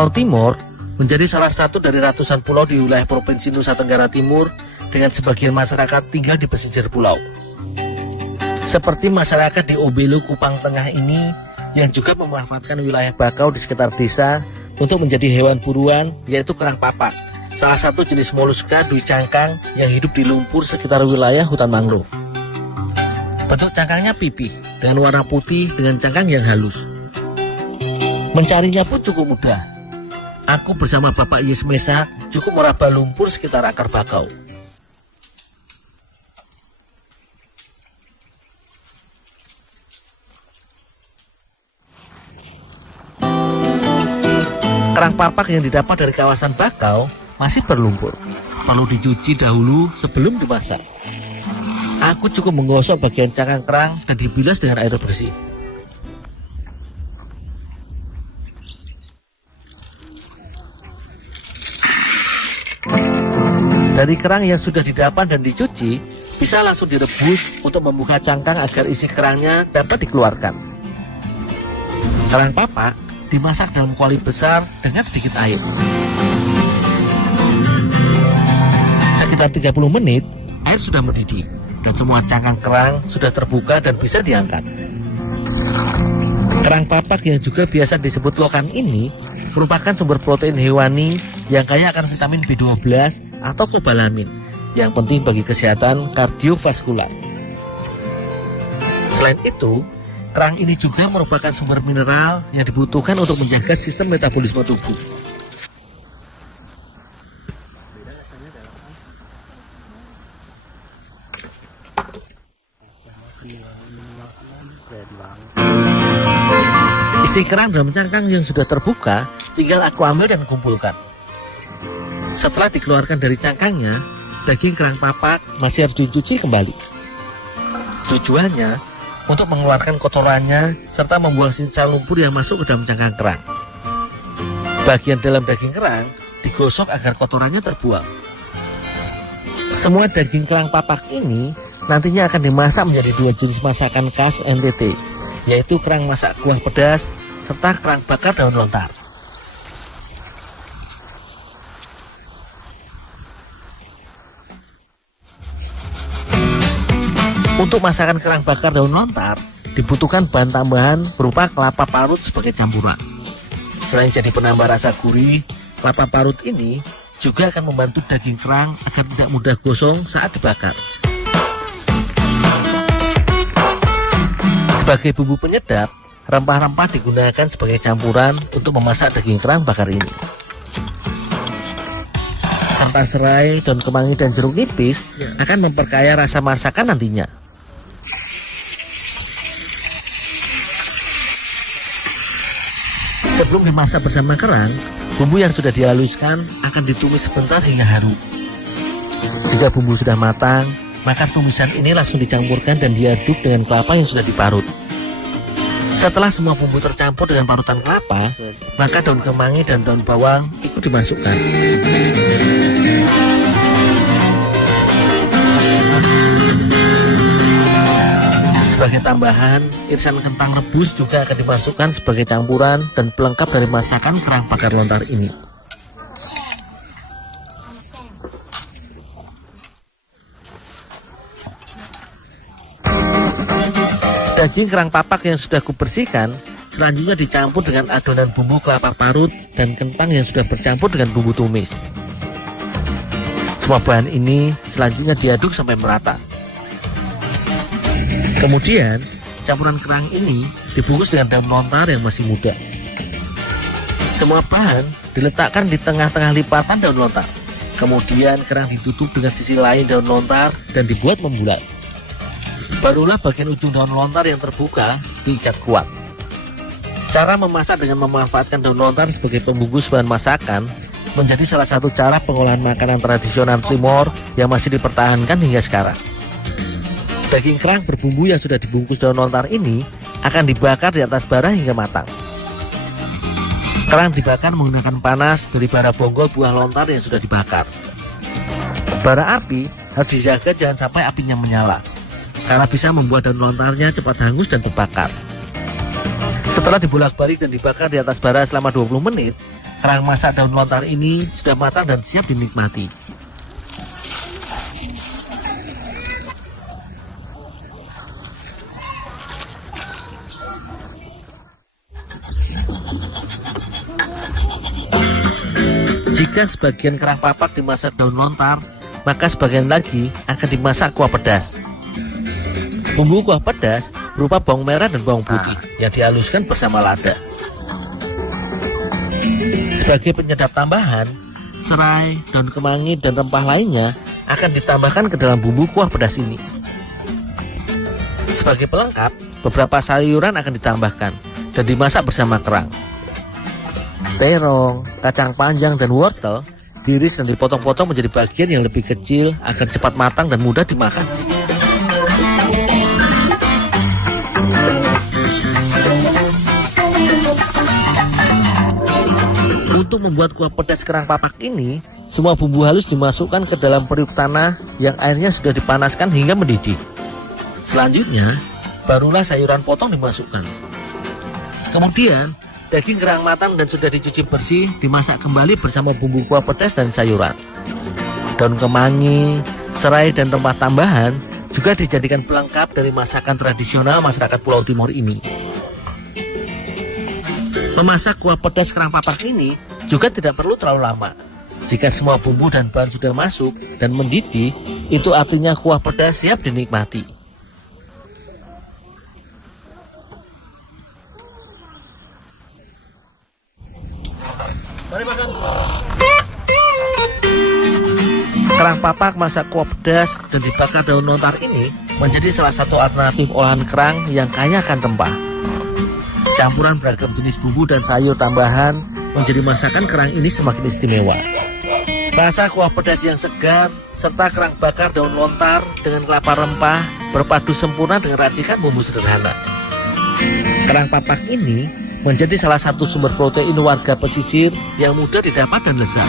Pulau Timor menjadi salah satu dari ratusan pulau di wilayah Provinsi Nusa Tenggara Timur dengan sebagian masyarakat tinggal di pesisir pulau. Seperti masyarakat di Obelo Kupang Tengah ini yang juga memanfaatkan wilayah bakau di sekitar desa untuk menjadi hewan buruan, yaitu kerang papak, salah satu jenis moluska dui cangkang yang hidup di lumpur sekitar wilayah hutan mangrove. Bentuk cangkangnya pipih dengan warna putih dengan cangkang yang halus. Mencarinya pun cukup mudah. Aku bersama Bapak Yesmesa cukup meraba lumpur sekitar akar bakau. Kerang papak yang didapat dari kawasan bakau masih berlumpur. Perlu dicuci dahulu sebelum dimasak. Aku cukup menggosok bagian cangkang kerang dan dibilas dengan air bersih. Dari kerang yang sudah didapat dan dicuci, bisa langsung direbus untuk membuka cangkang agar isi kerangnya dapat dikeluarkan. Kerang papak dimasak dalam kuali besar dengan sedikit air. Sekitar 30 menit, air sudah mendidih dan semua cangkang kerang sudah terbuka dan bisa diangkat. Kerang papak yang juga biasa disebut lokan ini merupakan sumber protein hewani yang kaya akan vitamin B12 atau kobalamin yang penting bagi kesehatan kardiovaskular. Selain itu, kerang ini juga merupakan sumber mineral yang dibutuhkan untuk menjaga sistem metabolisme tubuh. Isi kerang dalam cangkang yang sudah terbuka tinggal aku ambil dan kumpulkan. Setelah dikeluarkan dari cangkangnya, daging kerang papak masih harus dicuci kembali. Tujuannya untuk mengeluarkan kotorannya serta membuang sisa lumpur yang masuk ke dalam cangkang kerang. Bagian dalam daging kerang digosok agar kotorannya terbuang. Semua daging kerang papak ini nantinya akan dimasak menjadi dua jenis masakan khas NTT, yaitu kerang masak kuah pedas serta kerang bakar daun lontar. Untuk masakan kerang bakar daun lontar, dibutuhkan bahan tambahan berupa kelapa parut sebagai campuran. Selain jadi penambah rasa gurih, kelapa parut ini juga akan membantu daging kerang agar tidak mudah gosong saat dibakar. Sebagai bumbu penyedap, rempah-rempah digunakan sebagai campuran untuk memasak daging kerang bakar ini. Serta serai, daun kemangi, dan jeruk nipis akan memperkaya rasa masakan nantinya. Sebelum dimasak bersama kerang, bumbu yang sudah dihaluskan akan ditumis sebentar hingga harum. Jika bumbu sudah matang, maka tumisan ini langsung dicampurkan dan diaduk dengan kelapa yang sudah diparut. Setelah semua bumbu tercampur dengan parutan kelapa, maka daun kemangi dan daun bawang ikut dimasukkan. Sebagai tambahan, irisan kentang rebus juga akan dimasukkan sebagai campuran dan pelengkap dari masakan kerang bakar lontar ini. Daging kerang papak yang sudah kubersihkan selanjutnya dicampur dengan adonan bumbu kelapa parut dan kentang yang sudah bercampur dengan bumbu tumis. Semua bahan ini selanjutnya diaduk sampai merata. Kemudian, campuran kerang ini dibungkus dengan daun lontar yang masih muda. Semua bahan diletakkan di tengah-tengah lipatan daun lontar. Kemudian kerang ditutup dengan sisi lain daun lontar dan dibuat membulat. Barulah bagian ujung daun lontar yang terbuka diikat kuat. Cara memasak dengan memanfaatkan daun lontar sebagai pembungkus bahan masakan menjadi salah satu cara pengolahan makanan tradisional Timor yang masih dipertahankan hingga sekarang. Daging kerang berbumbu yang sudah dibungkus daun lontar ini akan dibakar di atas bara hingga matang. Kerang dibakar menggunakan panas dari bara bonggol buah lontar yang sudah dibakar. Bara api harus dijaga jangan sampai apinya menyala, karena bisa membuat daun lontarnya cepat hangus dan terbakar. Setelah dibolak-balik dan dibakar di atas bara selama 20 menit, Kerang masak daun lontar ini sudah matang dan siap dinikmati. Jika sebagian kerang papak dimasak daun lontar, maka sebagian lagi akan dimasak kuah pedas. Bumbu kuah pedas berupa bawang merah dan bawang putih yang dihaluskan bersama lada. Sebagai penyedap tambahan, serai, daun kemangi, dan rempah lainnya akan ditambahkan ke dalam bumbu kuah pedas ini. Sebagai pelengkap, beberapa sayuran akan ditambahkan dan dimasak bersama kerang. Terong, kacang panjang, dan wortel diiris dan dipotong-potong menjadi bagian yang lebih kecil agar cepat matang dan mudah dimakan. Untuk membuat kuah pedas kerang papak ini, semua bumbu halus dimasukkan ke dalam periuk tanah yang airnya sudah dipanaskan hingga mendidih. Selanjutnya, barulah sayuran potong dimasukkan. Kemudian, daging kerang matang dan sudah dicuci bersih dimasak kembali bersama bumbu kuah pedas dan sayuran. Daun kemangi, serai, dan rempah tambahan juga dijadikan pelengkap dari masakan tradisional masyarakat Pulau Timur ini. Memasak kuah pedas kerang papak ini juga tidak perlu terlalu lama. Jika semua bumbu dan bahan sudah masuk dan mendidih, itu artinya kuah pedas siap dinikmati. Mari makan. Kerang papak masak kuah pedas dan dibakar daun lontar ini menjadi salah satu alternatif olahan kerang yang kaya akan rempah. Campuran beragam jenis bumbu dan sayur tambahan menjadi masakan kerang ini semakin istimewa. Rasa kuah pedas yang segar serta kerang bakar daun lontar dengan kelapa rempah berpadu sempurna dengan racikan bumbu sederhana. Kerang papak ini menjadi salah satu sumber protein warga pesisir yang mudah didapat dan lezat.